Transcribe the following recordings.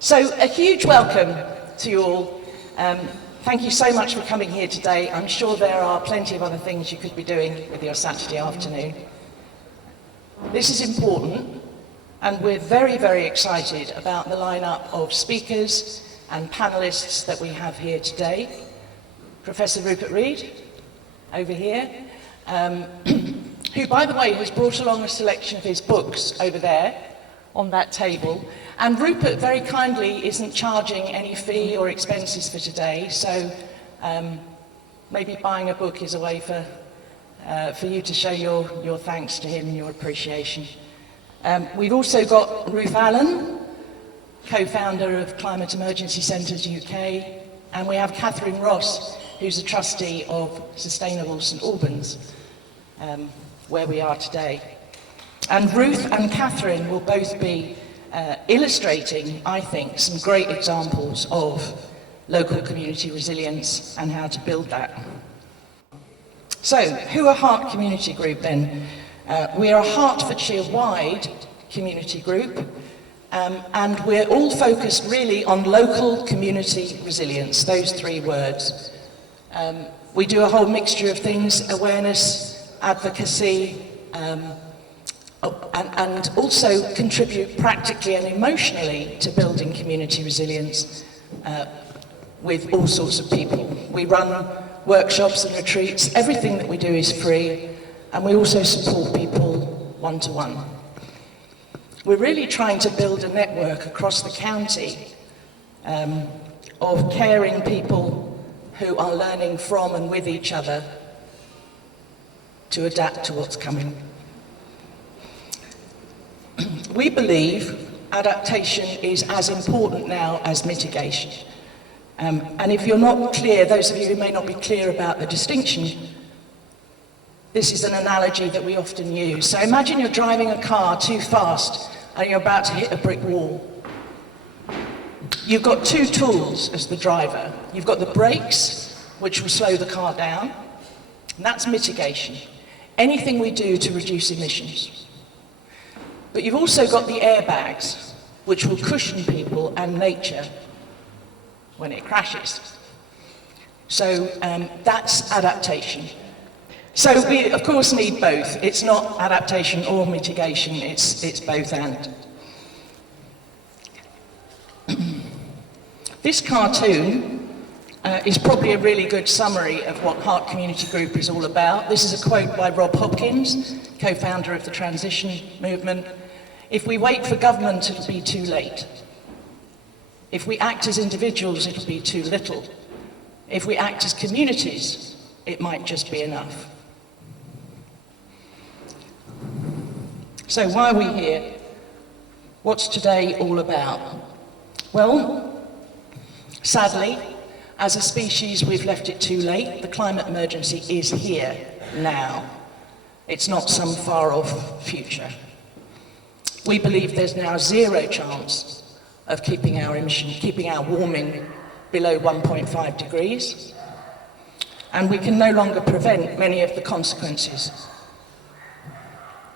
So a huge welcome to you all. Thank you so much for coming here today. I'm sure there are plenty of other things you could be doing with your Saturday afternoon. This is important, and we're very, very excited about the lineup of speakers and panelists that we have here today. Professor Rupert Read, over here, who, by the way, has brought along a selection of his books over there on that table. And Rupert very kindly isn't charging any fee or expenses for today, so maybe buying a book is a way for you to show your thanks to him and your appreciation. We've also got Ruth Allen, co-founder of Climate Emergency Centres UK, and we have Catherine Ross, who's a trustee of Sustainable St Albans, where we are today. And Ruth and Catherine will both be illustrating, I think, some great examples of local community resilience and how to build that. So, who are Heart Community Group then? We are a Hertfordshire-wide community group, and we're all focused really on local community resilience, those three words. We do a whole mixture of things: awareness, advocacy, and also contribute practically and emotionally to building community resilience with all sorts of people. We run workshops and retreats. Everything that we do is free, and we also support people one-to-one. We're really trying to build a network across the county of caring people who are learning from and with each other to adapt to what's coming. We believe adaptation is as important now as mitigation. And if you're not clear, those of you who may not be clear about the distinction, this is an analogy that we often use. So imagine you're driving a car too fast and you're about to hit a brick wall. You've got two tools as the driver. You've got the brakes, which will slow the car down, and that's mitigation. Anything we do to reduce emissions. But you've also got the airbags, which will cushion people and nature when it crashes. So that's adaptation. So we, of course, need both. It's not adaptation or mitigation, it's both and. This cartoon is probably a really good summary of what Heart Community Group is all about. This is a quote by Rob Hopkins, co-founder of the Transition Movement. If we wait for government, it'll be too late. If we act as individuals, it'll be too little. If we act as communities, it might just be enough. So why are we here? What's today all about? Well, sadly, as a species, we've left it too late. The climate emergency is here now. It's not some far-off future. We believe there's now zero chance of keeping our warming below 1.5 degrees, and we can no longer prevent many of the consequences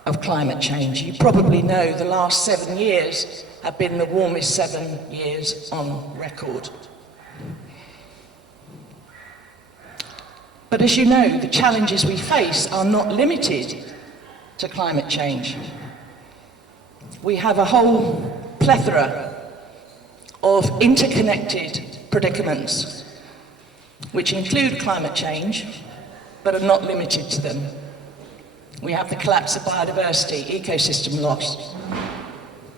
of climate change. You probably know the last 7 years have been the warmest 7 years on record. But as you know, the challenges we face are not limited to climate change. We have a whole plethora of interconnected predicaments, which include climate change, but are not limited to them. We have the collapse of biodiversity, ecosystem loss.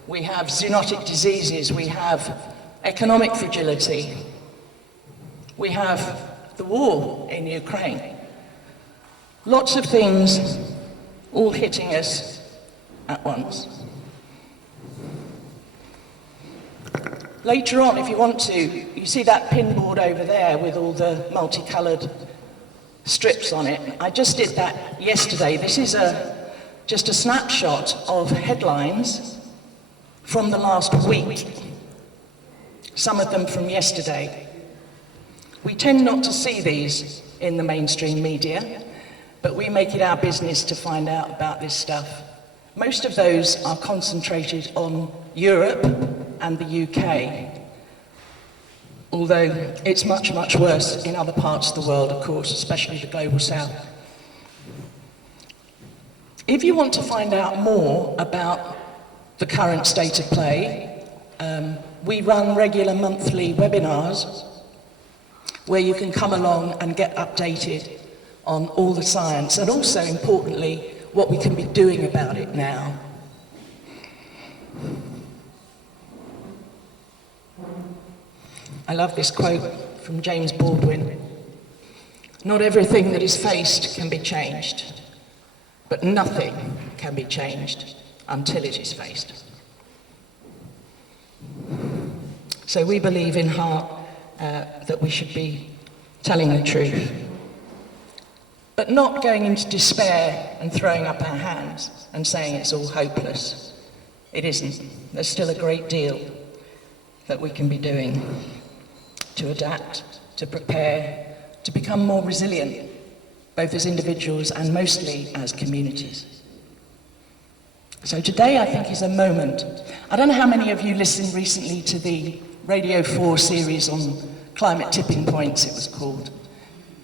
We have zoonotic diseases, we have economic fragility. We have the war in Ukraine. Lots of things all hitting us at once. Later on, if you want to, you see that pinboard over there with all the multicoloured strips on it. I just did that yesterday. This is just a snapshot of headlines from the last week, some of them from yesterday. We tend not to see these in the mainstream media, but we make it our business to find out about this stuff. Most of those are concentrated on Europe and the UK, although it's much, much worse in other parts of the world, of course, especially the global south. If you want to find out more about the current state of play, we run regular monthly webinars where you can come along and get updated on all the science, and also, importantly, what we can be doing about it now. I love this quote from James Baldwin. "Not everything that is faced can be changed, but nothing can be changed until it is faced." So we believe in heart that we should be telling the truth, but not going into despair and throwing up our hands and saying it's all hopeless. It isn't. There's still a great deal that we can be doing to adapt, to prepare, to become more resilient, both as individuals and mostly as communities. So today, I think, is a moment. I don't know how many of you listened recently to the Radio 4 series on climate tipping points, it was called.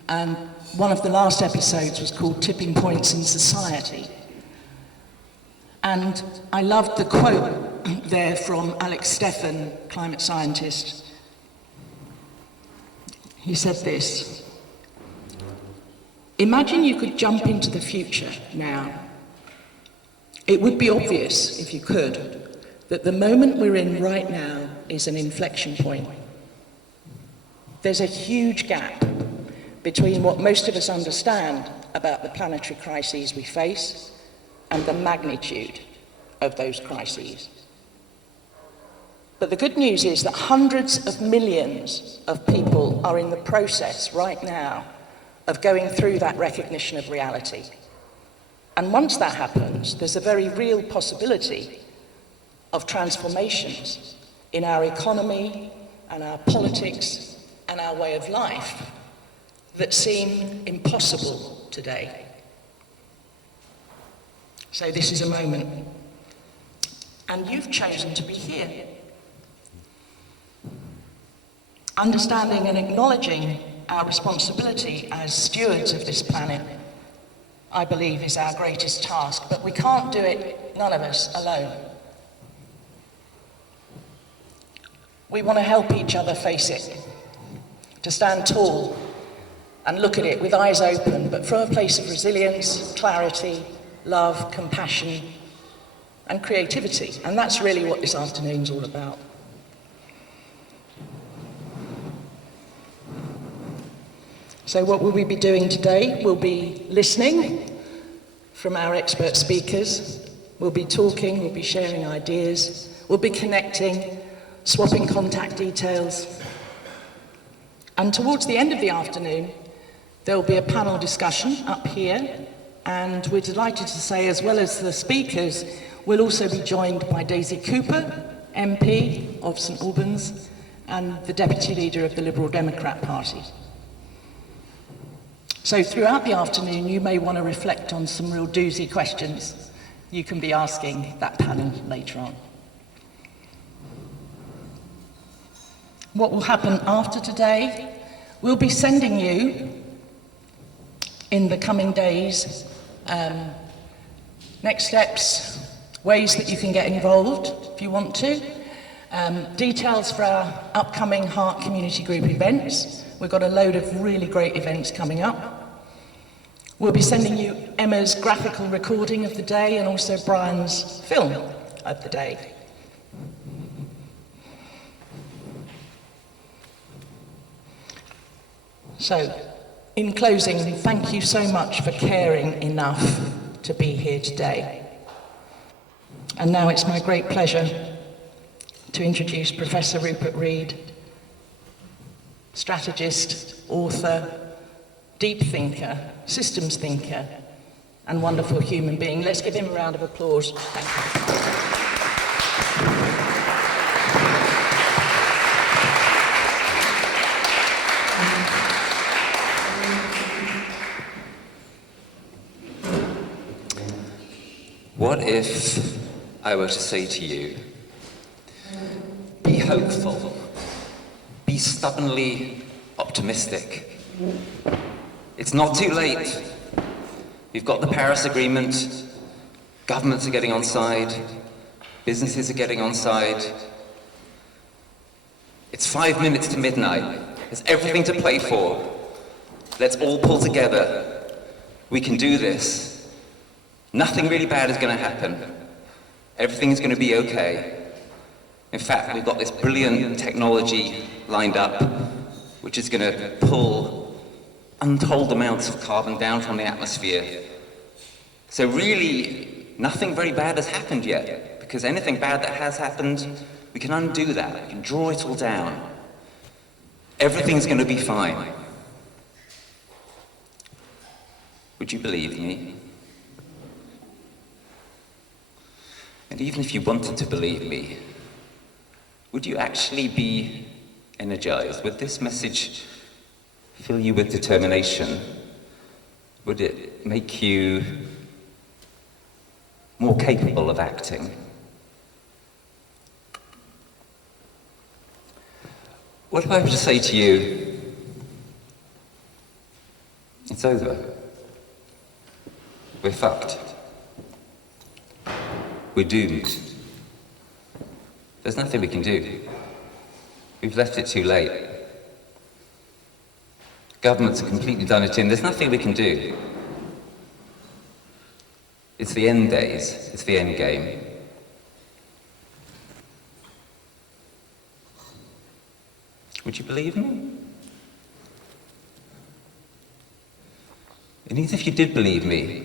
And one of the last episodes was called Tipping Points in Society. And I loved the quote there from Alex Steffen, climate scientist. He said this: "Imagine you could jump into the future now. It would be obvious, if you could, that the moment we're in right now is an inflection point. There's a huge gap between what most of us understand about the planetary crises we face and the magnitude of those crises. But the good news is that hundreds of millions of people are in the process right now of going through that recognition of reality. And once that happens, there's a very real possibility of transformations in our economy and our politics and our way of life that seem impossible today. So this is a moment. And you've chosen to be here. Understanding and acknowledging our responsibility as stewards of this planet, I believe, is our greatest task, but we can't do it, none of us, alone. We want to help each other face it, to stand tall and look at it with eyes open, but from a place of resilience, clarity, love, compassion, and creativity. And that's really what this afternoon's all about. So what will we be doing today? We'll be listening from our expert speakers. We'll be talking, we'll be sharing ideas. We'll be connecting, swapping contact details. And towards the end of the afternoon, there'll be a panel discussion up here. And we're delighted to say, as well as the speakers, we'll also be joined by Daisy Cooper, MP of St Albans, and the Deputy Leader of the Liberal Democrat Party. So throughout the afternoon, you may want to reflect on some real doozy questions you can be asking that panel later on. What will happen after today? We'll be sending you, in the coming days, next steps, ways that you can get involved if you want to, details for our upcoming Heart Community Group events. We've got a load of really great events coming up. We'll be sending you Emma's graphical recording of the day and also Brian's film of the day. So, in closing, thank you so much for caring enough to be here today. And now it's my great pleasure to introduce Professor Rupert Read, strategist, author, deep thinker, systems thinker, and wonderful human being. Let's give him a round of applause. Thank you. What if I were to say to you, hopeful. Be stubbornly optimistic. It's not too late. We've got the Paris Agreement. Governments are getting on side. Businesses are getting on side. It's 5 minutes to midnight. There's everything to play for. Let's all pull together. We can do this. Nothing really bad is going to happen. Everything is going to be okay. In fact, we've got this brilliant technology lined up, which is going to pull untold amounts of carbon down from the atmosphere. So really, nothing very bad has happened yet, because anything bad that has happened, we can undo that. We can draw it all down. Everything's going to be fine. Would you believe me? And even if you wanted to believe me, would you actually be energized? Would this message fill you with determination? Would it make you more capable of acting? What if I were to say to you, it's over. We're fucked. We're doomed. There's nothing we can do. We've left it too late. Governments have completely done it in. There's nothing we can do. It's the end days. It's the end game. Would you believe me? And even if you did believe me,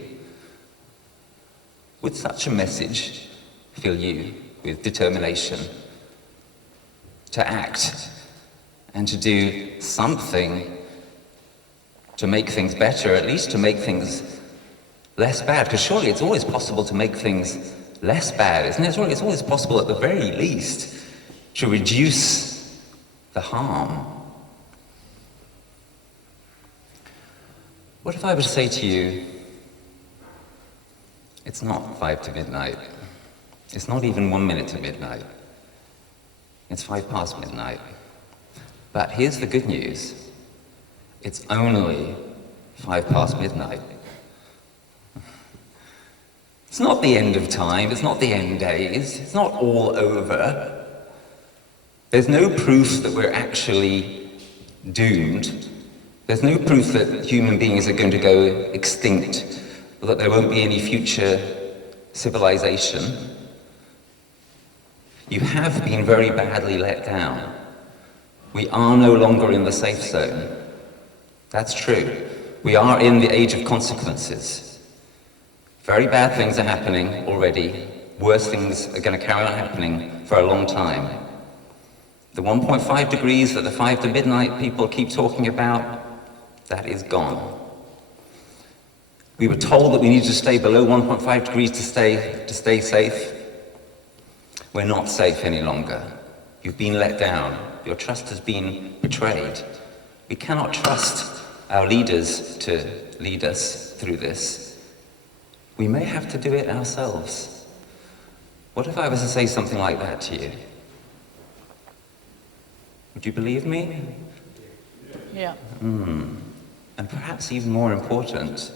would such a message fill you with determination to act and to do something to make things better, at least to make things less bad? Because surely it's always possible to make things less bad, isn't it? It's always possible, at the very least, to reduce the harm. What if I were to say to you, it's not 5 to midnight. It's not even 1 minute to midnight. It's 5 past midnight. But here's the good news. It's only 5 past midnight. It's not the end of time. It's not the end days. It's not all over. There's no proof that we're actually doomed. There's no proof that human beings are going to go extinct, or that there won't be any future civilization. You have been very badly let down. We are no longer in the safe zone. That's true. We are in the age of consequences. Very bad things are happening already. Worse things are going to carry on happening for a long time. The 1.5 degrees that the 5 to midnight people keep talking about, that is gone. We were told that we needed to stay below 1.5 degrees to stay safe. We're not safe any longer. You've been let down. Your trust has been betrayed. We cannot trust our leaders to lead us through this. We may have to do it ourselves. What if I was to say something like that to you? Would you believe me? Yeah. And perhaps even more important,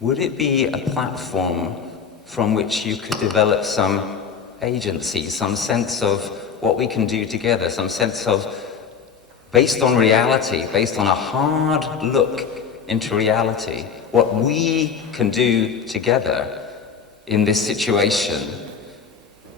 would it be a platform from which you could develop some agency, some sense of what we can do together, some sense of, based on reality, based on a hard look into reality, what we can do together in this situation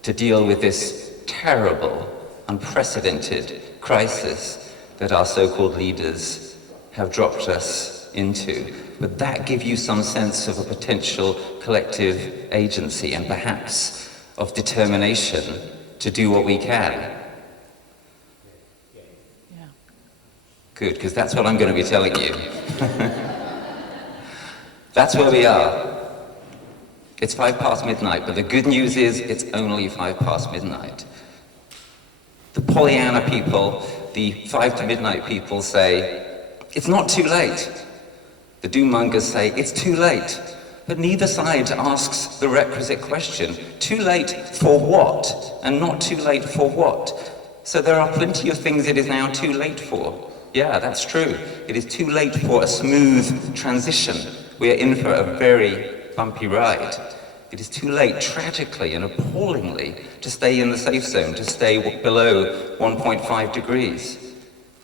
to deal with this terrible, unprecedented crisis that our so-called leaders have dropped us into? Would that give you some sense of a potential collective agency and perhaps of determination to do what we can? Yeah. Good, because that's what I'm going to be telling you. That's where we are. It's 5 past midnight, but the good news is it's only 5 past midnight. The Pollyanna people, the 5 to midnight people say, it's not too late. The doommongers say, it's too late. But neither side asks the requisite question. Too late for what? And not too late for what? So there are plenty of things it is now too late for. Yeah, that's true. It is too late for a smooth transition. We are in for a very bumpy ride. It is too late, tragically and appallingly, to stay in the safe zone, to stay below 1.5 degrees.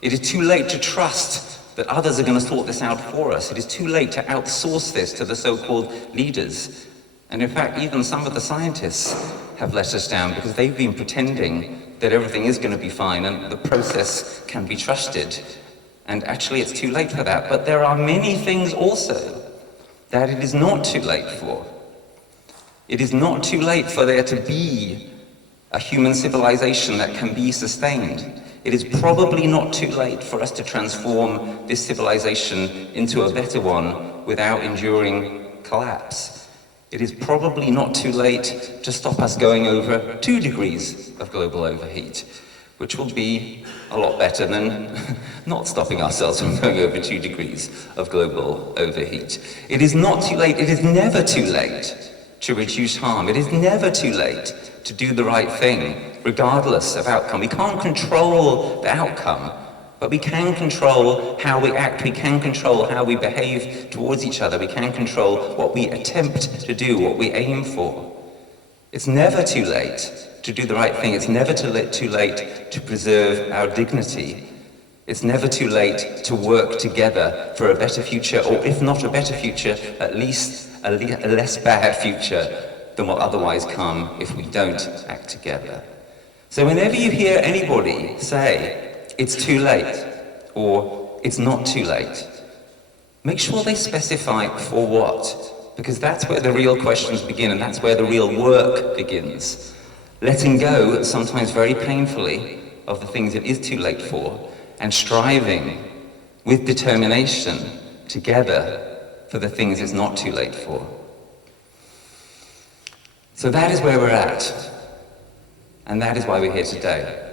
It is too late to trust that others are going to sort this out for us. It is too late to outsource this to the so-called leaders. And in fact, even some of the scientists have let us down because they've been pretending that everything is going to be fine and the process can be trusted. And actually, it's too late for that. But there are many things also that it is not too late for. It is not too late for there to be a human civilization that can be sustained. It is probably not too late for us to transform this civilization into a better one without enduring collapse. It is probably not too late to stop us going over 2 degrees of global overheat, which will be a lot better than not stopping ourselves from going over 2 degrees of global overheat. It is not too late, it is never too late to reduce harm. It is never too late to do the right thing, regardless of outcome. We can't control the outcome, but we can control how we act, we can control how we behave towards each other, we can control what we attempt to do, what we aim for. It's never too late to do the right thing. It's never too late to preserve our dignity. It's never too late to work together for a better future, or if not a better future, at least a less bad future than will otherwise come if we don't act together. So whenever you hear anybody say, it's too late, or it's not too late, make sure they specify for what, because that's where the real questions begin, and that's where the real work begins. Letting go, sometimes very painfully, of the things it is too late for, and striving with determination together for the things it's not too late for. So that is where we're at, and that is why we're here today.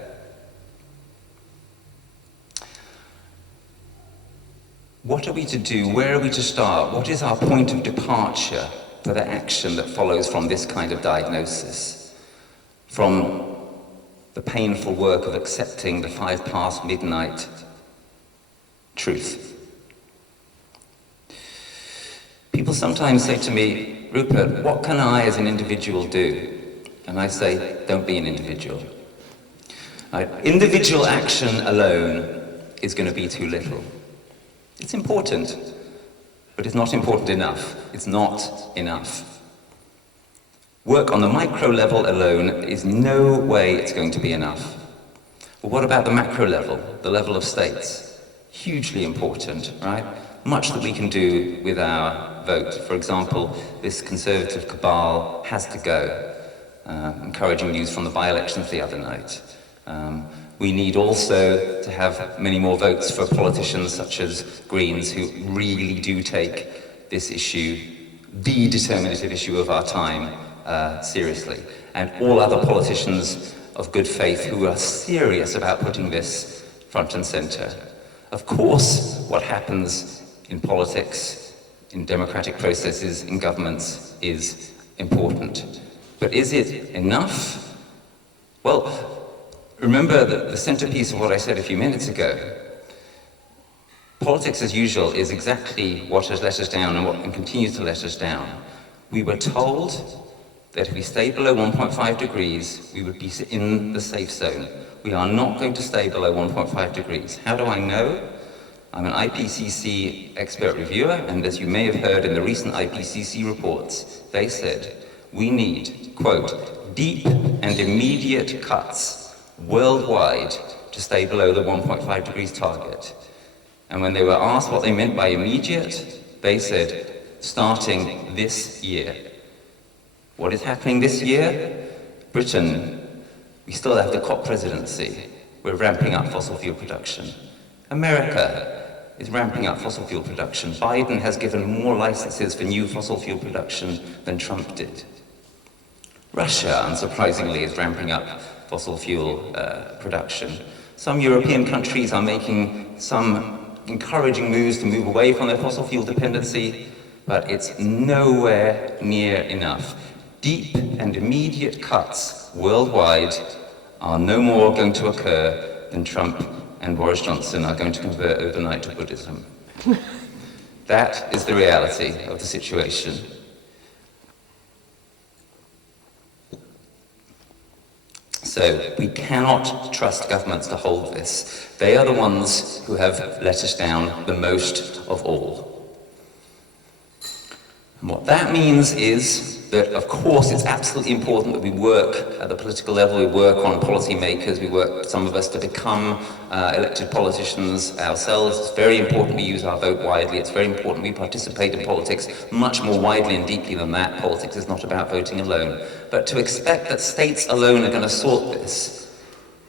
What are we to do? Where are we to start? What is our point of departure for the action that follows from this kind of diagnosis? From the painful work of accepting the 5 past midnight truth. People sometimes say to me, Rupert, what can I as an individual do? And I say, don't be an individual. Individual action alone is going to be too little. It's important, but it's not important enough. It's not enough. Work on the micro level alone is no way it's going to be enough. But what about the macro level, the level of states? Hugely important, right? Much that we can do with our vote. For example, this conservative cabal has to go. Encouraging news from the by-elections the other night. We need also to have many more votes for politicians such as Greens who really do take this issue, the determinative issue of our time, seriously. And all other politicians of good faith who are serious about putting this front and center. Of course, what happens in politics, in democratic processes, in governments is important. But is it enough? Well, remember the centerpiece of what I said a few minutes ago. Politics as usual is exactly what has let us down and continues to let us down. We were told that if we stayed below 1.5 degrees, we would be in the safe zone. We are not going to stay below 1.5 degrees. How do I know? I'm an IPCC expert reviewer, and as you may have heard in the recent IPCC reports, they said, we need, quote, deep and immediate cuts worldwide to stay below the 1.5 degrees target. And when they were asked what they meant by immediate, they said, starting this year. What is happening this year? Britain, we still have the COP presidency. We're ramping up fossil fuel production. America is ramping up fossil fuel production. Biden has given more licenses for new fossil fuel production than Trump did. Russia, unsurprisingly, is ramping up fossil fuel production. Some European countries are making some encouraging moves to move away from their fossil fuel dependency, but it's nowhere near enough. Deep and immediate cuts worldwide are no more going to occur than Trump and Boris Johnson are going to convert overnight to Buddhism. That is the reality of the situation. So we cannot trust governments to hold this. They are the ones who have let us down the most of all. And what that means is that, of course, it's absolutely important that we work at the political level, we work on policymakers, we work, some of us, to become elected politicians ourselves. It's very important we use our vote widely. It's very important we participate in politics much more widely and deeply than that. Politics is not about voting alone. But to expect that states alone are going to sort this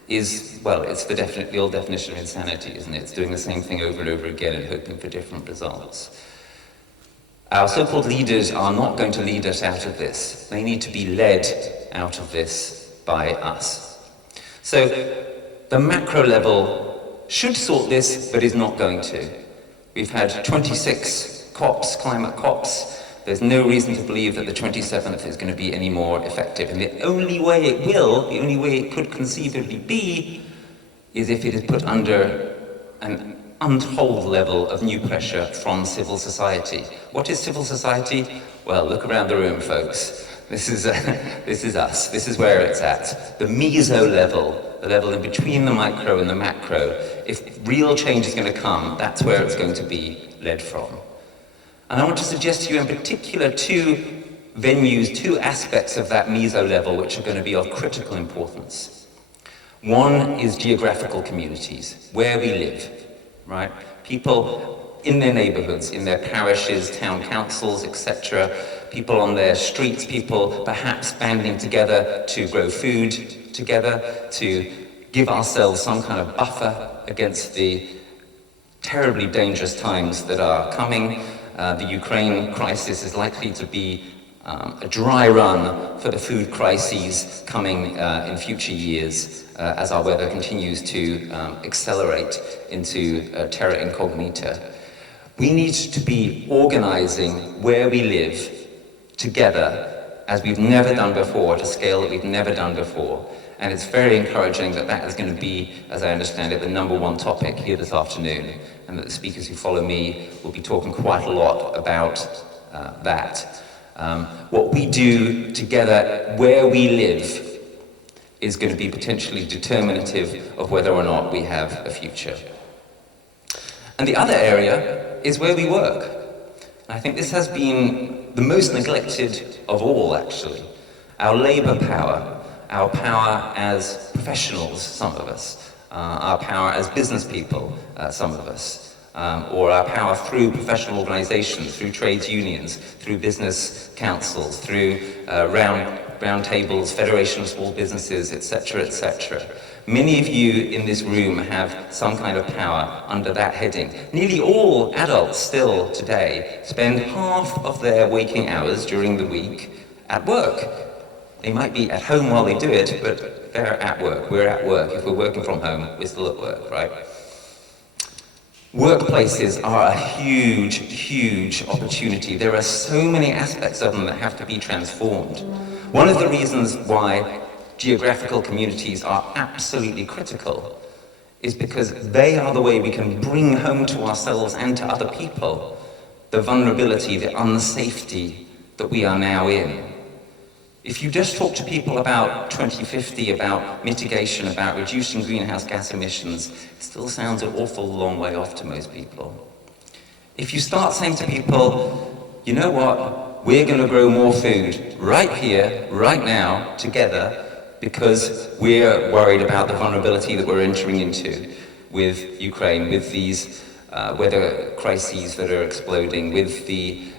is, well, it's the old definition of insanity, isn't it? It's doing the same thing over and over again and hoping for different results. Our so-called leaders are not going to lead us out of this. They need to be led out of this by us. So the macro level should sort this, but is not going to. We've had 26 COPs, climate COPs. There's no reason to believe that the 27th is going to be any more effective. And the only way it will, the only way it could conceivably be, is if it is put under an untold level of new pressure from civil society. What is civil society? Well, look around the room, folks. This is us. This is where it's at. The meso level, the level in between the micro and the macro. If real change is going to come, that's where it's going to be led from. And I want to suggest to you in particular two venues, two aspects of that meso level which are going to be of critical importance. One is geographical communities, where we live. Right? People in their neighborhoods, in their parishes, town councils, etc. People on their streets, people perhaps banding together to grow food together, to give ourselves some kind of buffer against the terribly dangerous times that are coming. The Ukraine crisis is likely to be a dry run for the food crises coming in future years as our weather continues to accelerate into terra incognita. We need to be organizing where we live together as we've never done before, at a scale that we've never done before. And it's very encouraging that that is going to be, as I understand it, the #1 topic here this afternoon, and that the speakers who follow me will be talking quite a lot about that. What we do together where we live is going to be potentially determinative of whether or not we have a future. And the other area is where we work. And I think this has been the most neglected of all, actually. Our labor power, our power as professionals, some of us, our power as business people, some of us, or our power through professional organizations, through trades unions, through business councils, through round tables, Federation of Small Businesses, etc., etc. Many of you in this room have some kind of power under that heading. Nearly all adults still today spend half of their waking hours during the week at work. They might be at home while they do it, but they're at work. We're at work. If we're working from home, we're still at work, right? Workplaces are a huge, huge opportunity. There are so many aspects of them that have to be transformed. One of the reasons why geographical communities are absolutely critical is because they are the way we can bring home to ourselves and to other people the vulnerability, the unsafety that we are now in. If you just talk to people about 2050, about mitigation, about reducing greenhouse gas emissions, it still sounds an awful long way off to most people. If you start saying to people, you know what, we're going to grow more food right here, right now, together, because we're worried about the vulnerability that we're entering into with Ukraine, with these weather crises that are exploding, with the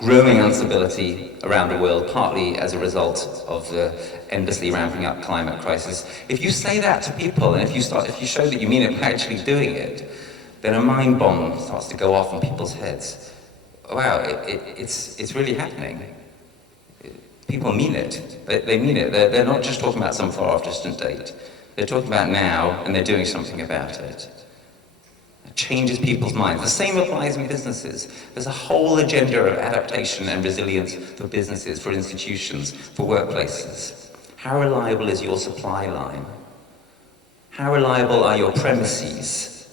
growing instability around the world, partly as a result of the endlessly ramping up climate crisis. If you say that to people, and if you show that you mean it by actually doing it, then a mind bomb starts to go off in people's heads. Wow, it's really happening. People mean it. They mean it. They're not just talking about some far-off distant date. They're talking about now, and they're doing something about it. It changes people's minds. The same applies in businesses. There's a whole agenda of adaptation and resilience for businesses, for institutions, for workplaces. How reliable is your supply line? How reliable are your premises?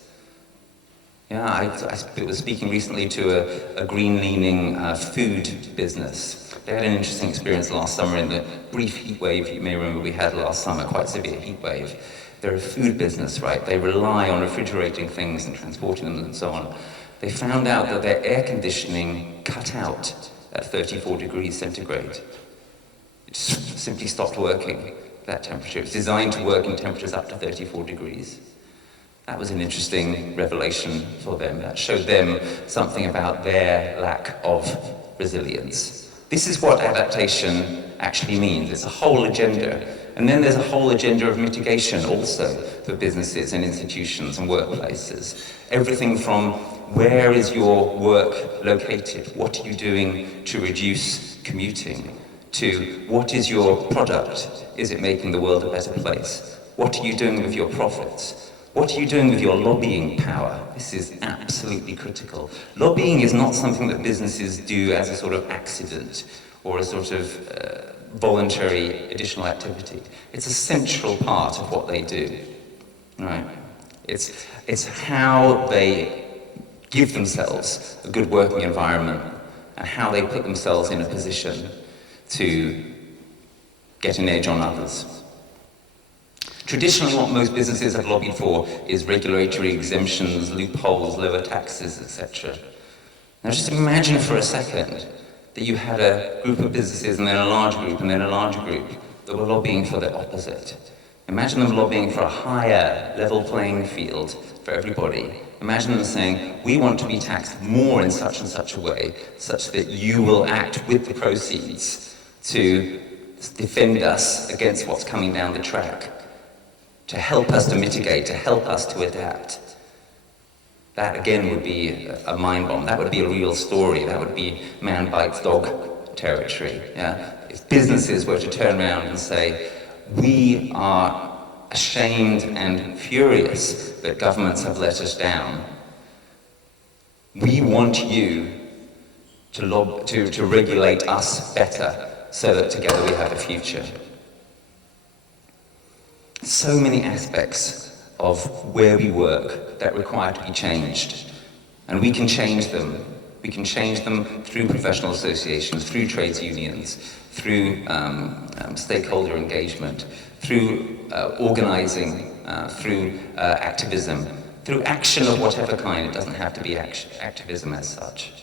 Yeah, I was speaking recently to a green-leaning food business. They had an interesting experience last summer in the brief heat wave you may remember we had last summer, quite severe heat wave. They're a food business, right? They rely on refrigerating things and transporting them and so on. They found out that their air conditioning cut out at 34 degrees centigrade. It just simply stopped working at that temperature. It's designed to work in temperatures up to 34 degrees. That was an interesting revelation for them. That showed them something about their lack of resilience. This is what adaptation actually means. It's a whole agenda. And then there's a whole agenda of mitigation also for businesses and institutions and workplaces. Everything from where is your work located? What are you doing to reduce commuting? To what is your product? Is it making the world a better place? What are you doing with your profits? What are you doing with your lobbying power? This is absolutely critical. Lobbying is not something that businesses do as a sort of accident or a sort of voluntary additional activity. It's a central part of what they do, right? It's how they give themselves a good working environment and how they put themselves in a position to get an edge on others. Traditionally, what most businesses have lobbied for is regulatory exemptions, loopholes, lower taxes, etc. Now just imagine for a second that you had a group of businesses and then a large group and then a larger group that were lobbying for the opposite. Imagine them lobbying for a higher level playing field for everybody. Imagine them saying, we want to be taxed more in such and such a way, such that you will act with the proceeds to defend us against what's coming down the track, to help us to mitigate, to help us to adapt. That again would be a mind bomb. That would be a real story. That would be man bites dog territory. Yeah? If businesses were to turn around and say, we are ashamed and furious that governments have let us down. We want you to regulate us better so that together we have a future. So many aspects of where we work that require to be changed. And we can change them. We can change them through professional associations, through trades unions, through stakeholder engagement, through organizing, through activism, through action of whatever kind. It doesn't have to be activism as such.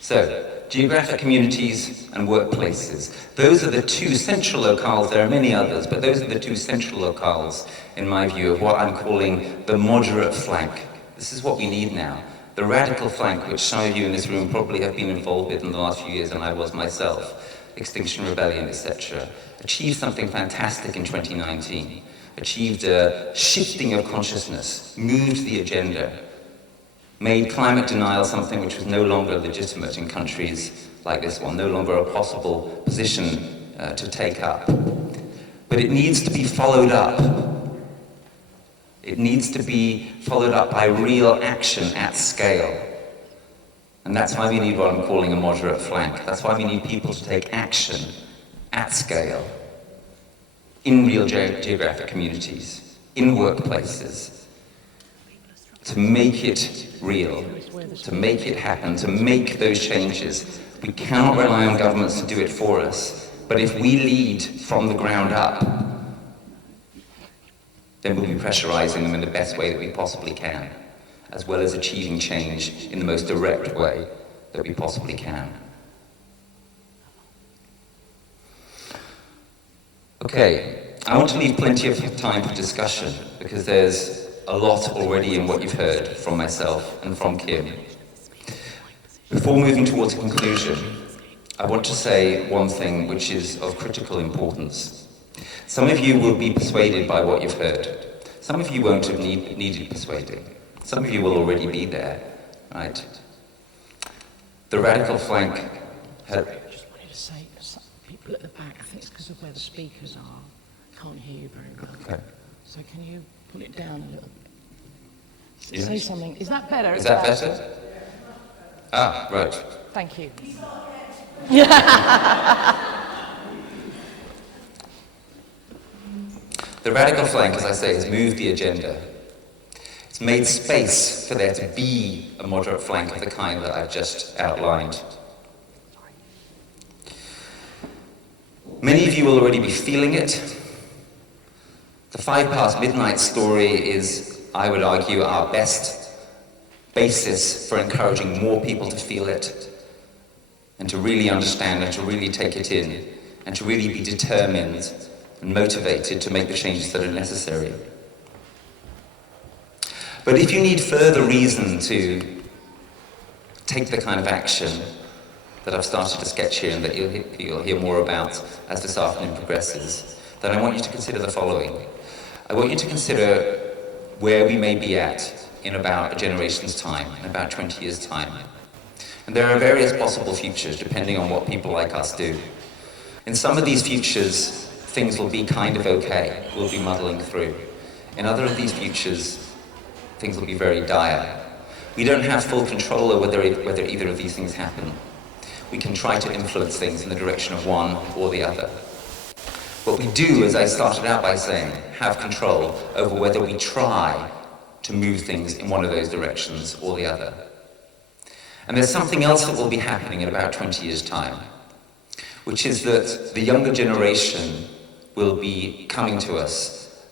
So, geographic communities and workplaces. Those are the two central locales. There are many others, but those are the two central locales, in my view, of what I'm calling the moderate flank. This is what we need now. The radical flank, which some of you in this room probably have been involved with in the last few years, and I was myself, Extinction Rebellion, etc., achieved something fantastic in 2019. Achieved a shifting of consciousness, moved the agenda, made climate denial something which was no longer legitimate in countries like this one, no longer a possible position to take up. But it needs to be followed up. It needs to be followed up by real action at scale. And that's why we need what I'm calling a moderate flank. That's why we need people to take action at scale, in real geographic communities, in workplaces, to make it real, to make it happen, to make those changes. We cannot rely on governments to do it for us, but if we lead from the ground up, then we'll be pressurizing them in the best way that we possibly can, as well as achieving change in the most direct way that we possibly can. Okay, I want to leave plenty of time for discussion, because there's a lot already in what you've heard from myself and from Kim. Before moving towards a conclusion, I want to say one thing which is of critical importance. Some of you will be persuaded by what you've heard. Some of you won't have needed persuading. Some of you will already be there, right? The radical flank had... I just wanted to say, some people at the back, I think it's because of where the speakers are, can't hear you very well. Okay. So can you pull it down a little bit? Yeah. Say something. Is that better? Is that better? Ah, right. Thank you. The radical flank, as I say, has moved the agenda. It's made space for there to be a moderate flank of the kind that I've just outlined. Many of you will already be feeling it. The 5 past midnight story is, I would argue, our best basis for encouraging more people to feel it and to really understand and to really take it in and to really be determined and motivated to make the changes that are necessary. But if you need further reason to take the kind of action that I've started to sketch here and that you'll hear more about as this afternoon progresses, then I want you to consider the following. I want you to consider where we may be at in about a generation's time, in about 20 years' time. And there are various possible futures depending on what people like us do. In some of these futures, things will be kind of okay, we'll be muddling through. In other of these futures, things will be very dire. We don't have full control over whether either of these things happen. We can try to influence things in the direction of one or the other. What we do, as I started out by saying, have control over whether we try to move things in one of those directions or the other. And there's something else that will be happening in about 20 years' time, which is that the younger generation will be coming to us,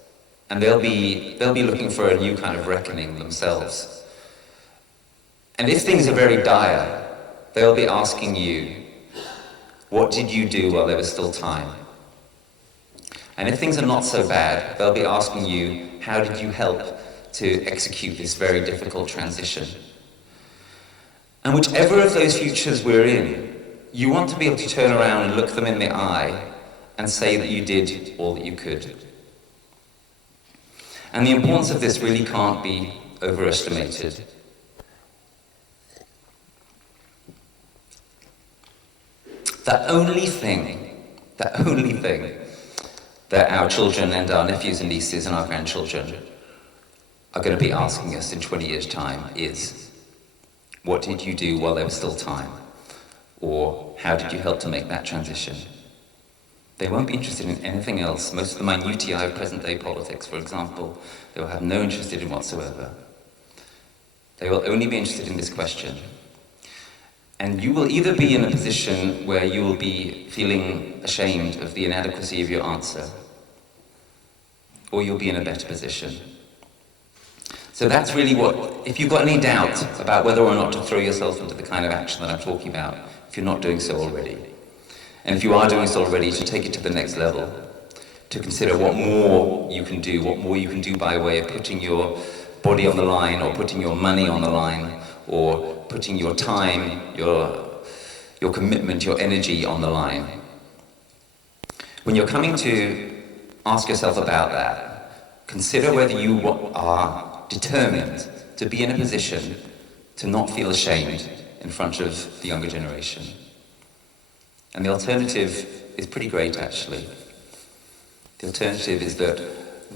and they'll be looking for a new kind of reckoning themselves. And if things are very dire, they'll be asking you, what did you do while there was still time? And if things are not so bad, they'll be asking you, how did you help to execute this very difficult transition? And whichever of those futures we're in, you want to be able to turn around and look them in the eye and say that you did all that you could. And the importance of this really can't be overestimated. The only thing that our children and our nephews and nieces and our grandchildren are going to be asking us in 20 years' time is, what did you do while there was still time? Or how did you help to make that transition? They won't be interested in anything else. Most of the minutiae of present-day politics, for example, they will have no interest in whatsoever. They will only be interested in this question. And you will either be in a position where you will be feeling ashamed of the inadequacy of your answer, or you'll be in a better position. So that's really what, if you've got any doubt about whether or not to throw yourself into the kind of action that I'm talking about, if you're not doing so already, and if you are doing so already, to take it to the next level, to consider what more you can do by way of putting your body on the line, or putting your money on the line, or putting your time, your commitment, your energy on the line. When you're coming to ask yourself about that, consider whether you are determined to be in a position to not feel ashamed in front of the younger generation. And the alternative is pretty great, actually. The alternative is that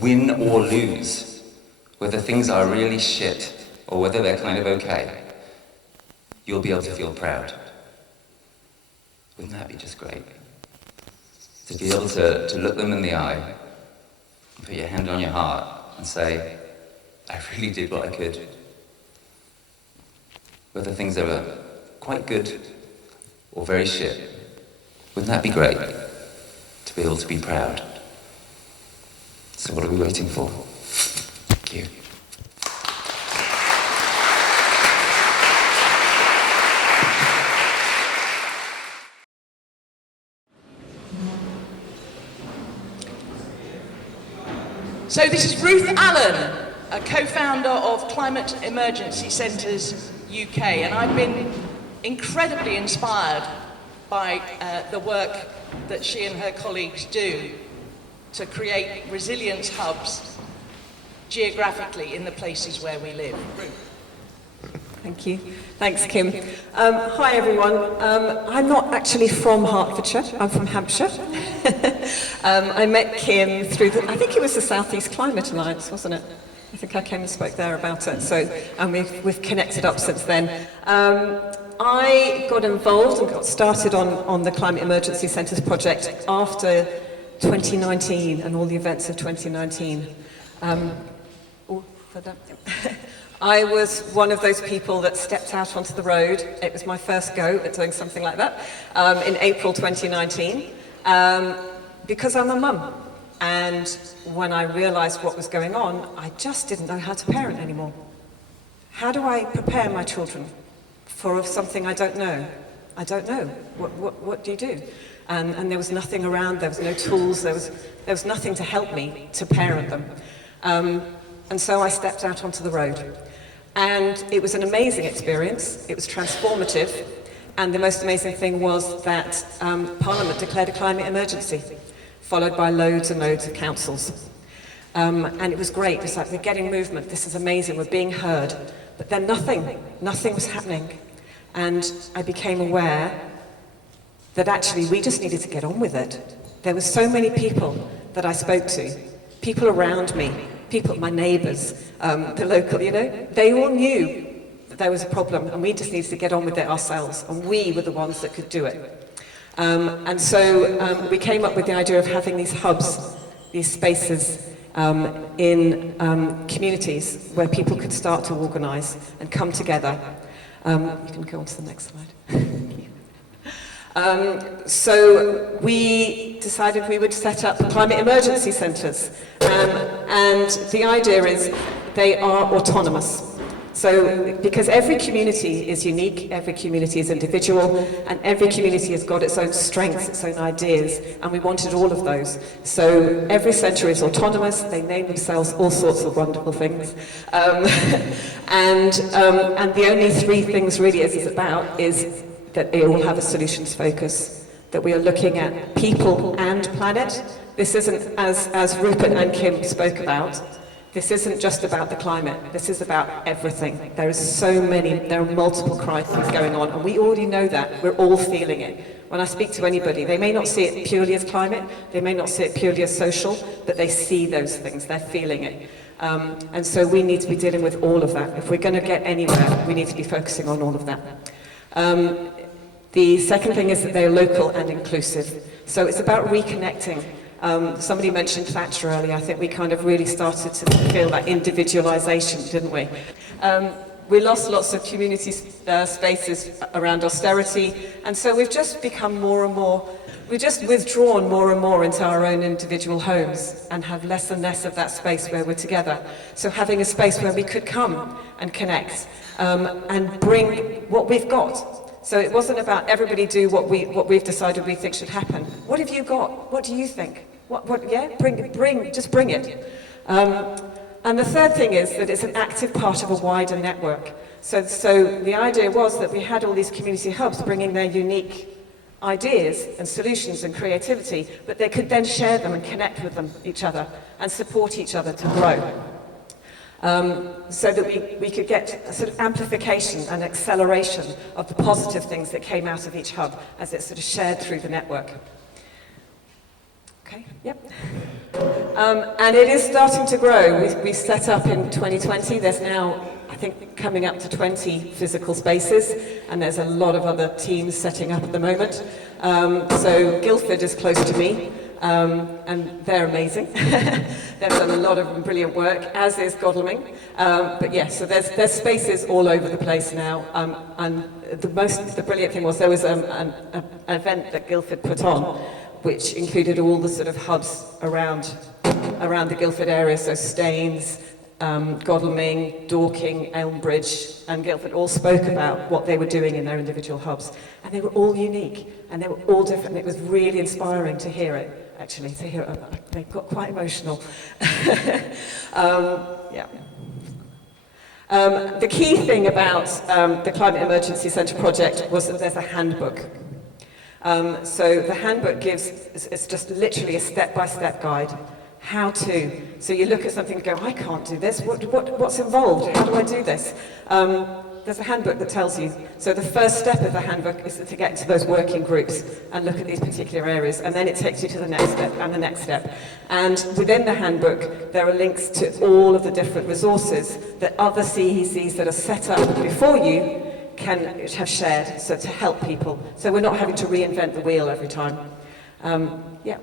win or lose, whether things are really shit or whether they're kind of okay, you'll be able to feel proud. Wouldn't that be just great? To be able to look them in the eye, put your hand on your heart and say, I really did what I could. Whether things are quite good or very shit, wouldn't that be great? To be able to be proud. So what are we waiting for? Thank you. So this is Ruth Allen, a co-founder of Climate Emergency Centres UK, and I've been incredibly inspired by the work that she and her colleagues do to create resilience hubs geographically in the places where we live. Thank you. Thanks, Kim. Hi, everyone. I'm not actually from Hertfordshire. I'm from Hampshire. I met Kim through I think it was the South East Climate Alliance, wasn't it? I think I came and spoke there about it. So, and we've connected up since then. I got involved and got started on the Climate Emergency Centres project after 2019 and all the events of 2019. I was one of those people that stepped out onto the road. It was my first go at doing something like that in April 2019 because I'm a mum. And when I realised what was going on, I just didn't know how to parent anymore. How do I prepare my children for something I don't know? I don't know. What do you do? And there was nothing around, there was no tools, there was nothing to help me to parent them. And so I stepped out onto the road. And it was an amazing experience, it was transformative, and the most amazing thing was that Parliament declared a climate emergency, followed by loads and loads of councils. And it was great, it was like, we're getting movement, this is amazing, we're being heard. But then nothing was happening. And I became aware that actually we just needed to get on with it. There were so many people that I spoke to, people around me, people, my neighbours, the local, they all knew that there was a problem and we just needed to get on with it ourselves, and we were the ones that could do it. And so we came up with the idea of having these hubs, these spaces in communities where people could start to organise and come together. You can go on to the next slide. So we decided we would set up climate emergency centres, and the idea is they are autonomous. So, because every community is unique, every community is individual, and every community has got its own strengths, its own ideas, and we wanted all of those. So, every centre is autonomous, they name themselves all sorts of wonderful things. And the only three things really it's about is that they all have a solutions focus, that we are looking at people and planet. This isn't, as Rupert and Kim spoke about, this isn't just about the climate, this is about everything. There are multiple crises going on, and we already know that, we're all feeling it. When I speak to anybody, they may not see it purely as climate, they may not see it purely as social, but they see those things, they're feeling it. And so we need to be dealing with all of that. If we're going to get anywhere, we need to be focusing on all of that. The second thing is that they're local and inclusive. So it's about reconnecting. Somebody mentioned Thatcher earlier. I think we kind of really started to feel that individualisation, didn't we? We lost lots of community spaces around austerity, and so we've just become more and more, we've just withdrawn more and more into our own individual homes and have less and less of that space where we're together. So having a space where we could come and connect and bring what we've got. So it wasn't about everybody do what we've decided we think should happen. What have you got? What do you think? Just bring it. And the third thing is that it's an active part of a wider network. So the idea was that we had all these community hubs bringing their unique ideas and solutions and creativity, but they could then share them and connect with each other and support each other to grow. So that we could get a sort of amplification and acceleration of the positive things that came out of each hub as it sort of shared through the network. Okay, yep. And it is starting to grow. We set up in 2020. There's now, I think, coming up to 20 physical spaces, and there's a lot of other teams setting up at the moment. So Guildford is close to me. And they're amazing. They've done a lot of brilliant work, as is Godalming. But yeah, so there's spaces all over the place now. And the brilliant thing was there was an event that Guildford put on, which included all the sort of hubs around the Guildford area, so Staines, Godalming, Dorking, Elmbridge, and Guildford all spoke about what they were doing in their individual hubs. And they were all unique, and they were all different. It was really inspiring to hear it, actually, to hear it. They got quite emotional. Yeah. The key thing about the Climate Emergency Centre project was that there's a handbook. So the handbook it's just literally a step-by-step guide. How to. So you look at something and go, I can't do this. What's involved? How do I do this? there's a handbook that tells you. So the first step of the handbook is to get into those working groups and look at these particular areas, and then it takes you to the next step and the next step. And within the handbook, there are links to all of the different resources that other CECs that are set up before you can have shared, so to help people. So we're not having to reinvent the wheel every time. Yeah.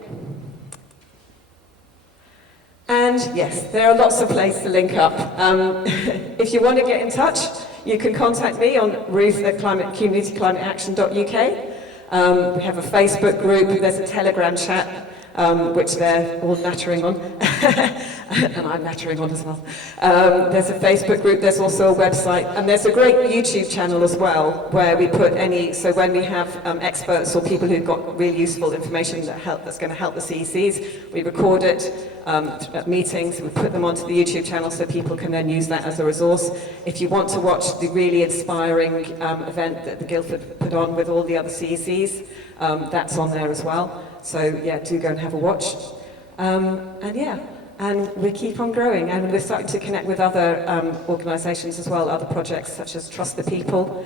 And yes, there are lots of places to link up. If you want to get in touch, you can contact me on ruth@communityclimateaction.uk. We have a Facebook group, there's a Telegram chat, which they're all nattering on, and I'm nattering on as well. There's a Facebook group, there's also a website, and there's a great YouTube channel as well, where we put so when we have experts or people who've got really useful information that's going to help the CECs, we record it at meetings, we put them onto the YouTube channel so people can then use that as a resource. If you want to watch the really inspiring event that the Guildford put on with all the other CECs, that's on there as well. So yeah, do go and have a watch. And we keep on growing, and we're starting to connect with other organisations as well, other projects such as Trust the People,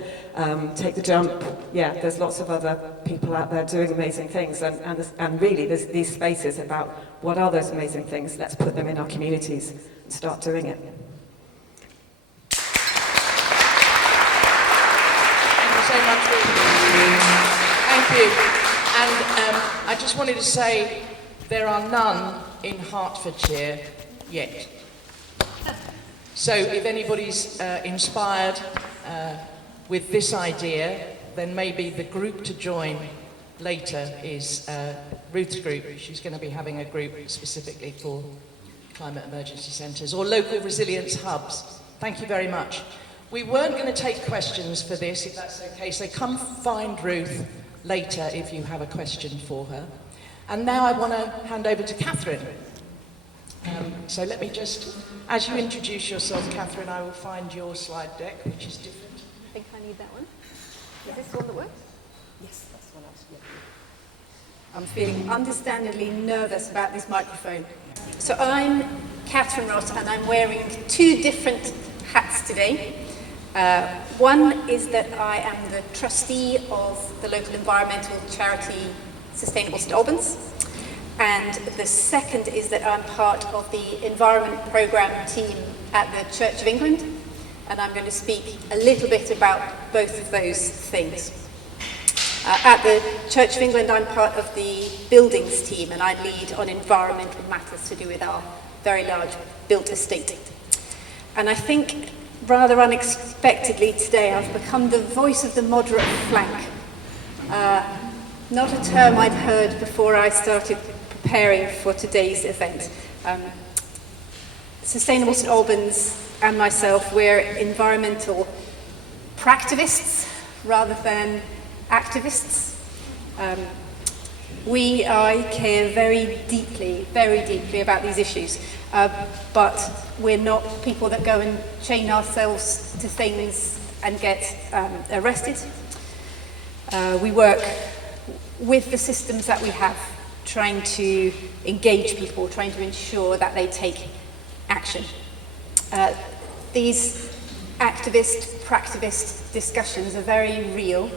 Take the Jump. Yeah, there's lots of other people out there doing amazing things, and really there's these spaces about what are those amazing things. Let's put them in our communities and start doing it. Thank you so much, Ruth. Thank you. And I just wanted to say there are none in Hertfordshire yet. So if anybody's inspired with this idea, then maybe the group to join later is Ruth's group. She's going to be having a group specifically for climate emergency centres or local resilience hubs. Thank you very much. We weren't going to take questions for this, if that's okay, so come find Ruth later if you have a question for her. And now I want to hand over to Catherine. So let me just, as you introduce yourself, Catherine, I will find your slide deck, which is different. I think I need that one. Is this the one that works? Yes, that's the one I'm feeling understandably nervous about this microphone. So I'm Catherine Ross, and I'm wearing two different hats today. One is that I am the trustee of the local environmental charity Sustainable St Albans, and the second is that I'm part of the environment programme team at the Church of England, and I'm going to speak a little bit about both of those things. At the Church of England, I'm part of the buildings team, and I lead on environmental matters to do with our very large built estate. And I think rather unexpectedly today I've become the voice of the moderate flank. Not a term I'd heard before I started preparing for today's event. Sustainable St Albans and myself, we're environmental practivists rather than activists. I care very deeply about these issues, but we're not people that go and chain ourselves to things and get arrested. We work with the systems that we have, trying to engage people, trying to ensure that they take action. These activist-practivist discussions are very real.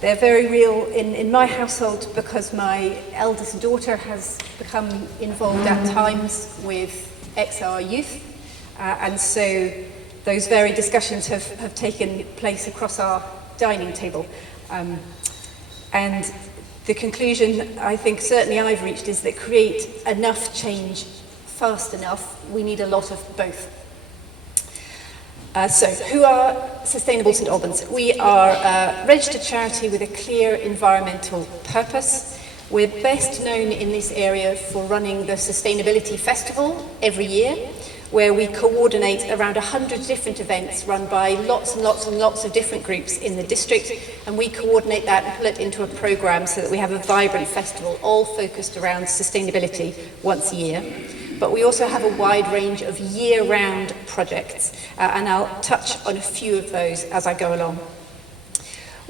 They're very real in my household because my eldest daughter has become involved at times with XR Youth, and so those very discussions have taken place across our dining table. And the conclusion I think certainly I've reached is that create enough change fast enough, we need a lot of both. So who are Sustainable St Albans? We are a registered charity with a clear environmental purpose. We're best known in this area for running the Sustainability Festival every year, where we coordinate around 100 different events run by lots and lots and lots of different groups in the district, and we coordinate that and pull it into a programme so that we have a vibrant festival, all focused around sustainability once a year. But we also have a wide range of year-round projects, and I'll touch on a few of those as I go along.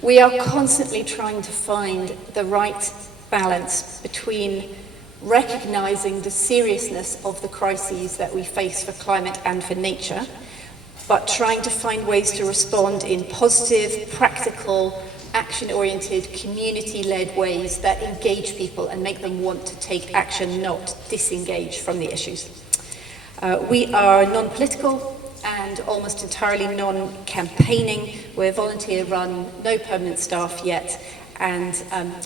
We are constantly trying to find the right balance between recognising the seriousness of the crises that we face for climate and for nature, but trying to find ways to respond in positive, practical, action-oriented, community-led ways that engage people and make them want to take action, not disengage from the issues. We are non-political and almost entirely non-campaigning. We're volunteer-run, no permanent staff yet. And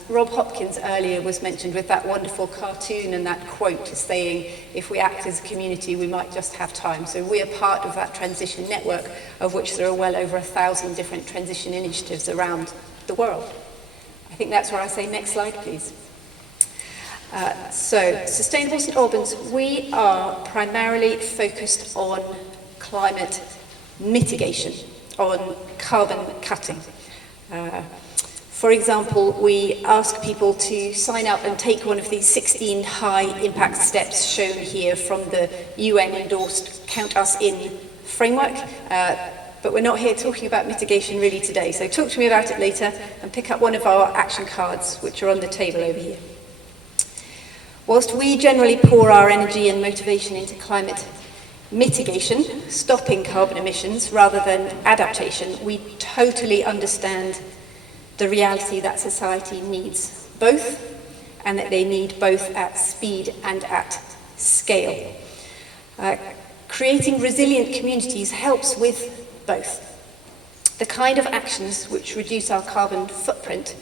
Rob Hopkins earlier was mentioned with that wonderful cartoon and that quote saying, if we act as a community, we might just have time. So we are part of that transition network, of which there are well over 1,000 different transition initiatives around the world. I think that's where I say next slide, please. So, Sustainable St Albans, we are primarily focused on climate mitigation, on carbon cutting. For example, we ask people to sign up and take one of these 16 high-impact steps shown here from the UN-endorsed Count Us In framework. But we're not here talking about mitigation really today. So talk to me about it later and pick up one of our action cards, which are on the table over here. Whilst we generally pour our energy and motivation into climate mitigation, stopping carbon emissions rather than adaptation, we totally understand the reality that society needs both, and that they need both at speed and at scale. Creating resilient communities helps with both. The kind of actions which reduce our carbon footprint,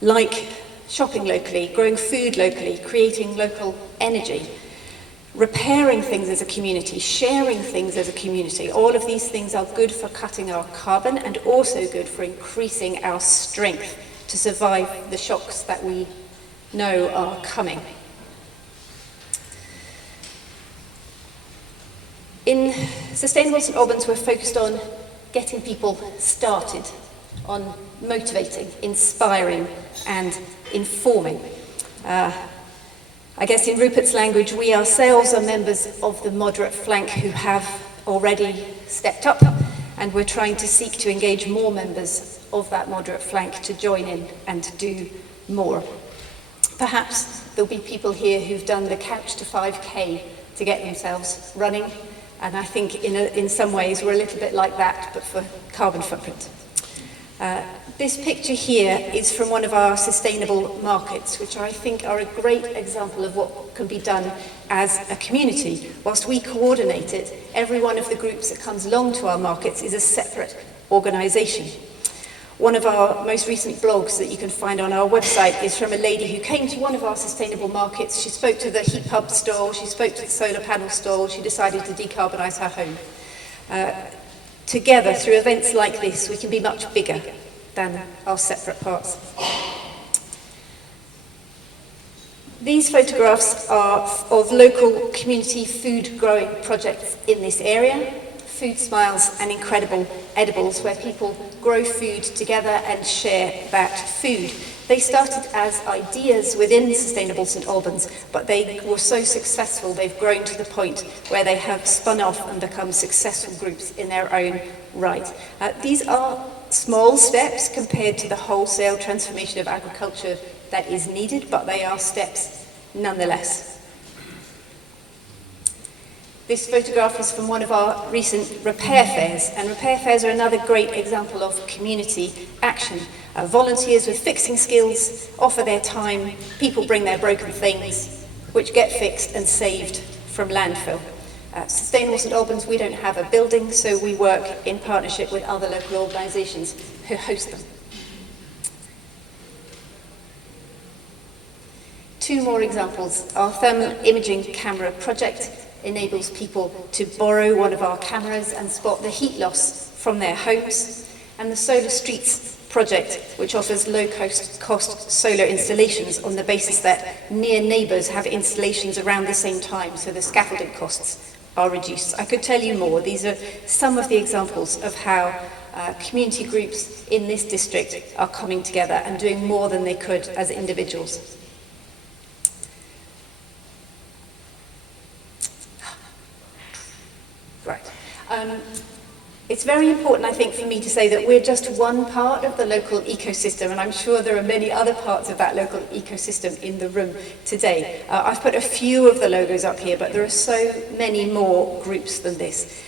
like shopping locally, growing food locally, creating local energy, repairing things as a community, sharing things as a community, all of these things are good for cutting our carbon and also good for increasing our strength to survive the shocks that we know are coming. In Sustainable St Albans, we're focused on getting people started, on motivating, inspiring and informing. I guess in Rupert's language, we ourselves are members of the moderate flank who have already stepped up, and we're trying to seek to engage more members of that moderate flank to join in and to do more. Perhaps there'll be people here who've done the couch to 5K to get themselves running, and I think in some ways we're a little bit like that, but for carbon footprint. This picture here is from one of our sustainable markets, which I think are a great example of what can be done as a community. Whilst we coordinate it, every one of the groups that comes along to our markets is a separate organisation. One of our most recent blogs that you can find on our website is from a lady who came to one of our sustainable markets. She spoke to the heat pump stall, she spoke to the solar panel stall, she decided to decarbonise her home. Together, through events like this, we can be much bigger than our separate parts. These photographs are of local community food growing projects in this area. Food Smiles and Incredible Edibles, where people grow food together and share that food. They started as ideas within Sustainable St Albans, but they were so successful they've grown to the point where they have spun off and become successful groups in their own right. These are small steps compared to the wholesale transformation of agriculture that is needed, but they are steps nonetheless. This photograph is from one of our recent repair fairs, and repair fairs are another great example of community action. Volunteers with fixing skills offer their time, people bring their broken things, which get fixed and saved from landfill. Sustainable St Albans, we don't have a building, so we work in partnership with other local organisations who host them. Two more examples. Our thermal imaging camera project enables people to borrow one of our cameras and spot the heat loss from their homes. And the Solar Streets project, which offers low-cost solar installations on the basis that near neighbours have installations around the same time, so the scaffolding costs are reduced. I could tell you more. These are some of the examples of how community groups in this district are coming together and doing more than they could as individuals. Right. It's very important, I think, for me to say that we're just one part of the local ecosystem, and I'm sure there are many other parts of that local ecosystem in the room today. I've put a few of the logos up here, but there are so many more groups than this.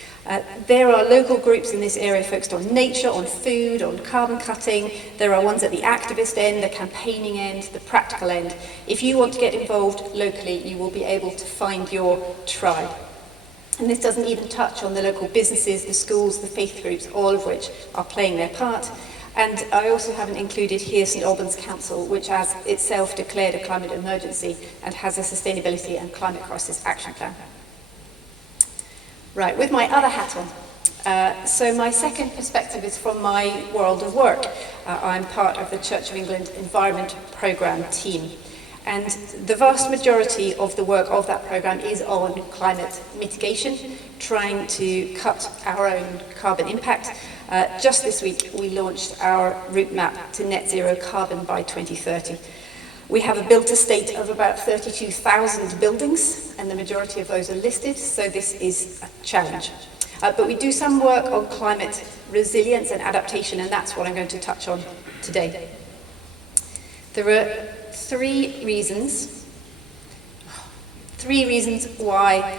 There are local groups in this area focused on nature, on food, on carbon cutting. There are ones at the activist end, the campaigning end, the practical end. If you want to get involved locally, you will be able to find your tribe. And this doesn't even touch on the local businesses, the schools, the faith groups, all of which are playing their part. And I also haven't included here St Albans Council, which has itself declared a climate emergency and has a sustainability and climate crisis action plan. Right, with my other hat on. So my second perspective is from my world of work. I'm part of the Church of England Environment Programme team. And the vast majority of the work of that programme is on climate mitigation, trying to cut our own carbon impact. Just this week, we launched our route map to net zero carbon by 2030. We have a built estate of about 32,000 buildings, and the majority of those are listed, so this is a challenge. But we do some work on climate resilience and adaptation, and that's what I'm going to touch on today. There are three reasons why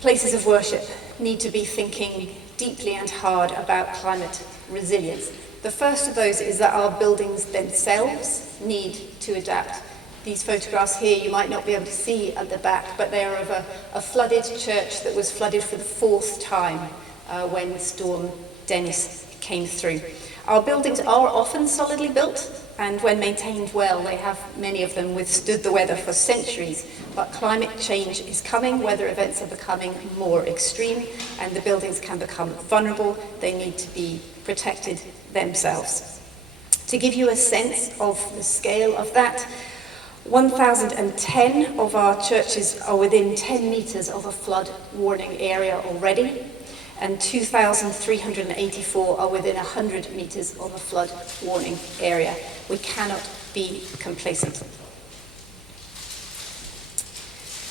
places of worship need to be thinking deeply and hard about climate resilience. The first of those is that our buildings themselves need to adapt. These photographs here you might not be able to see at the back, but they are of a flooded church that was flooded for the fourth time when Storm Dennis came through. Our buildings are often solidly built, and when maintained well, they have, many of them, withstood the weather for centuries. But climate change is coming, weather events are becoming more extreme, and the buildings can become vulnerable. They need to be protected themselves. To give you a sense of the scale of that, 1,010 of our churches are within 10 metres of a flood warning area already, and 2,384 are within 100 metres of a flood warning area. We cannot be complacent.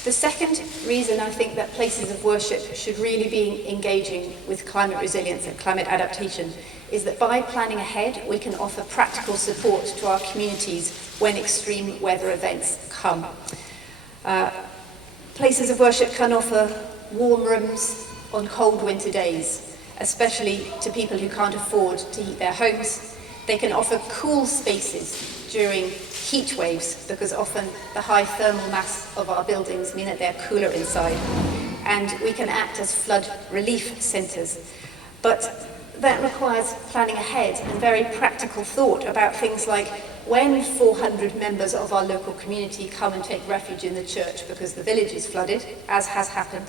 The second reason I think that places of worship should really be engaging with climate resilience and climate adaptation is that by planning ahead, we can offer practical support to our communities when extreme weather events come. Places of worship can offer warm rooms on cold winter days, especially to people who can't afford to heat their homes. They can offer cool spaces during heat waves, because often the high thermal mass of our buildings mean that they're cooler inside. And we can act as flood relief centres. But that requires planning ahead and very practical thought about things like, when 400 members of our local community come and take refuge in the church because the village is flooded, as has happened,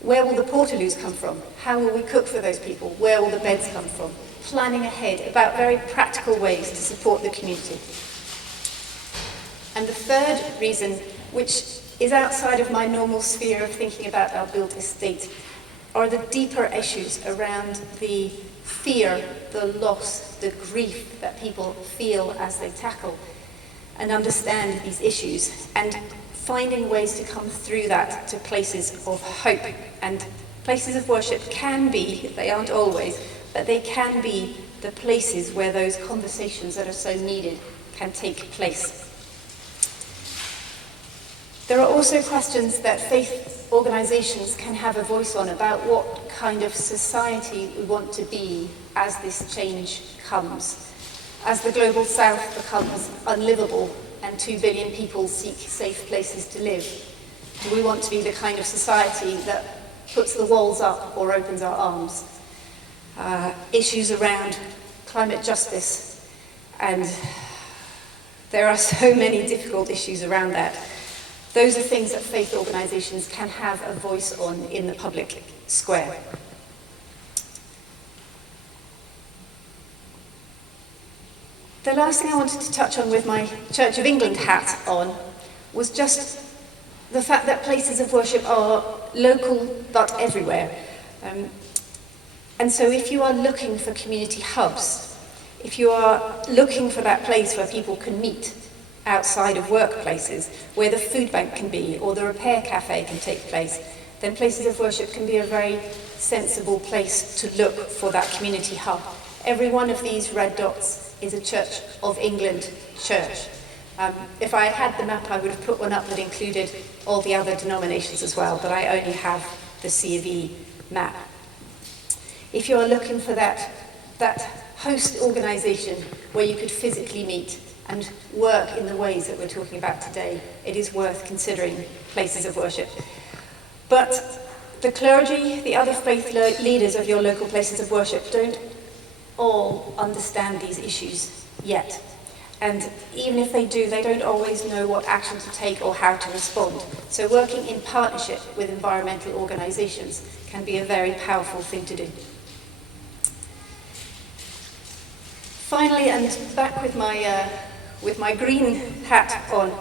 where will the portaloos come from? How will we cook for those people? Where will the beds come from? Planning ahead about very practical ways to support the community. And the third reason, which is outside of my normal sphere of thinking about our built estate, are the deeper issues around the fear, the loss, the grief that people feel as they tackle and understand these issues, and finding ways to come through that to places of hope. And places of worship can be, they aren't always, but they can be the places where those conversations that are so needed can take place. There are also questions that faith organisations can have a voice on about what kind of society we want to be as this change comes. As the global south becomes unlivable and 2 billion people seek safe places to live, do we want to be the kind of society that puts the walls up or opens our arms? Issues around climate justice, and there are so many difficult issues around that. Those are things that faith organisations can have a voice on in the public square. The last thing I wanted to touch on with my Church of England hat on was just the fact that places of worship are local but everywhere. And so if you are looking for community hubs, if you are looking for that place where people can meet outside of workplaces, where the food bank can be or the repair cafe can take place, then places of worship can be a very sensible place to look for that community hub. Every one of these red dots is a Church of England church. If I had the map, I would have put one up that included all the other denominations as well, but I only have the C of E map. If you are looking for that host organisation where you could physically meet and work in the ways that we're talking about today, it is worth considering places of worship. But the clergy, the other faith leaders of your local places of worship don't all understand these issues yet. And even if they do, they don't always know what action to take or how to respond. So working in partnership with environmental organisations can be a very powerful thing to do. Finally, and back with my green hat on,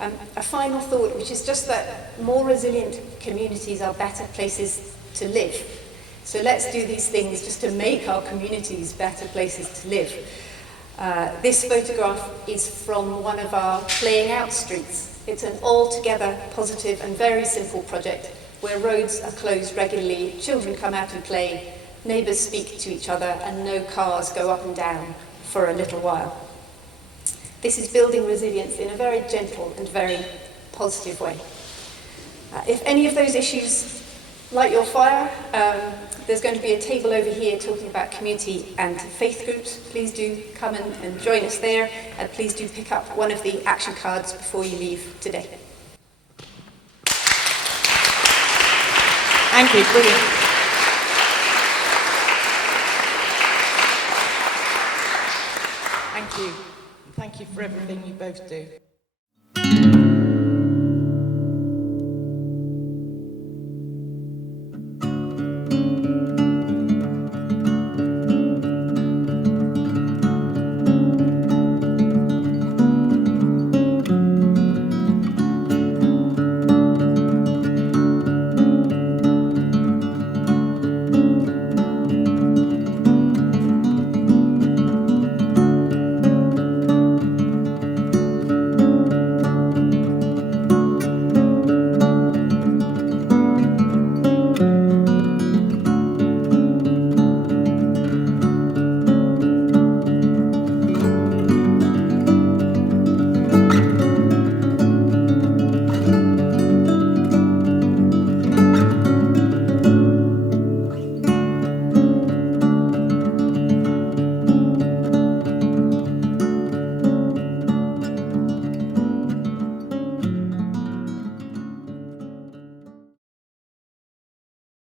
a final thought, which is just that more resilient communities are better places to live. So let's do these things just to make our communities better places to live. This photograph is from one of our playing out streets. It's an altogether positive and very simple project where roads are closed regularly, children come out and play, neighbours speak to each other, and no cars go up and down for a little while. This is building resilience in a very gentle and very positive way. If any of those issues light your fire, there's going to be a table over here talking about community and faith groups. Please do come and join us there, and please do pick up one of the action cards before you leave today. Thank you, brilliant. Thank you. Thank you for everything you both do.